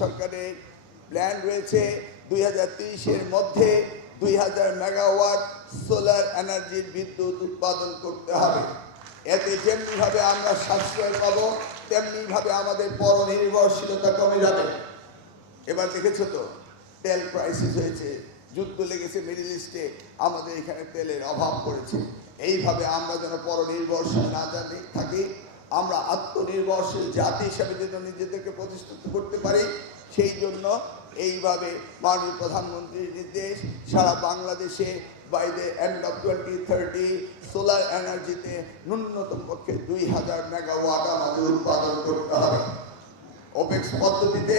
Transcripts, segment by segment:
সরকারের প্ল্যান রয়েছে 2030-এর মধ্যে 2000 মেগাওয়াট সোলার এনার্জির বিদ্যুৎ উৎপাদন করতে হবে। এতে যেমনিভাবে আমরা সাশ্রয় পাবো, তেমনিভাবে আমাদের পরনির্ভরশীলতা কমে যাবে। এবার দেখেছো তো তেল ক্রাইসিস হয়েছে, যুদ্ধ লেগেছে মিডল ইস্টে, আমাদের এখানে তেলের অভাব পড়েছে। এইভাবে আমরা যেন পরনির্ভরশীল না থাকি, আমরা আত্মনির্ভরশীল জাতি হিসাবে যেন নিজেদেরকে প্রতিষ্ঠিত করতে পারি, সেই জন্য এইভাবে মাননীয় প্রধানমন্ত্রীর নির্দেশ সারা বাংলাদেশে by the end of 2030 solar এনার্জিতে ন্যূনতম পক্ষে 2000 মেগাওয়াট আমাদের উৎপাদন করতে হবে। ওপেক্স পদ্ধতিতে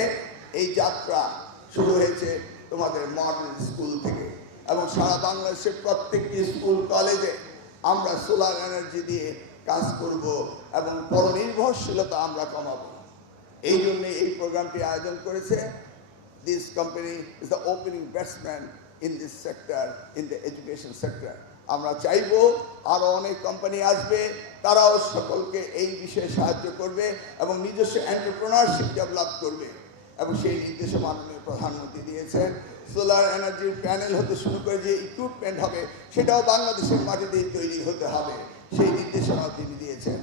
এই যাত্রা শুরু হয়েছে তোমাদের মডেল স্কুল থেকে, এবং সারা বাংলাদেশের প্রত্যেকটি স্কুল কলেজে আমরা সোলার এনার্জি দিয়ে কাজ করব এবং পরনির্ভরশীলতা আমরা কমাবো। এই জন্যে এই প্রোগ্রামটি আয়োজন করেছে। This company is the opening batsman in this sector, in the education sector. আমরা চাইব আরও অনেক কোম্পানি আসবে, তারাও সকলকে এই বিষয়ে সাহায্য করবে এবং নিজস্ব এন্টারপ্রেনারশিপ ডেভেলপ করবে, এবং সেই নির্দেশও মাননীয় প্রধানমন্ত্রী দিয়েছেন। সোলার এনার্জির প্যানেল হতে শুরু করে যে ইকুইপমেন্ট হবে, সেটাও বাংলাদেশের মাটিতেই তৈরি হতে হবে, সেই নির্দেশনা তিনি দিয়েছেন।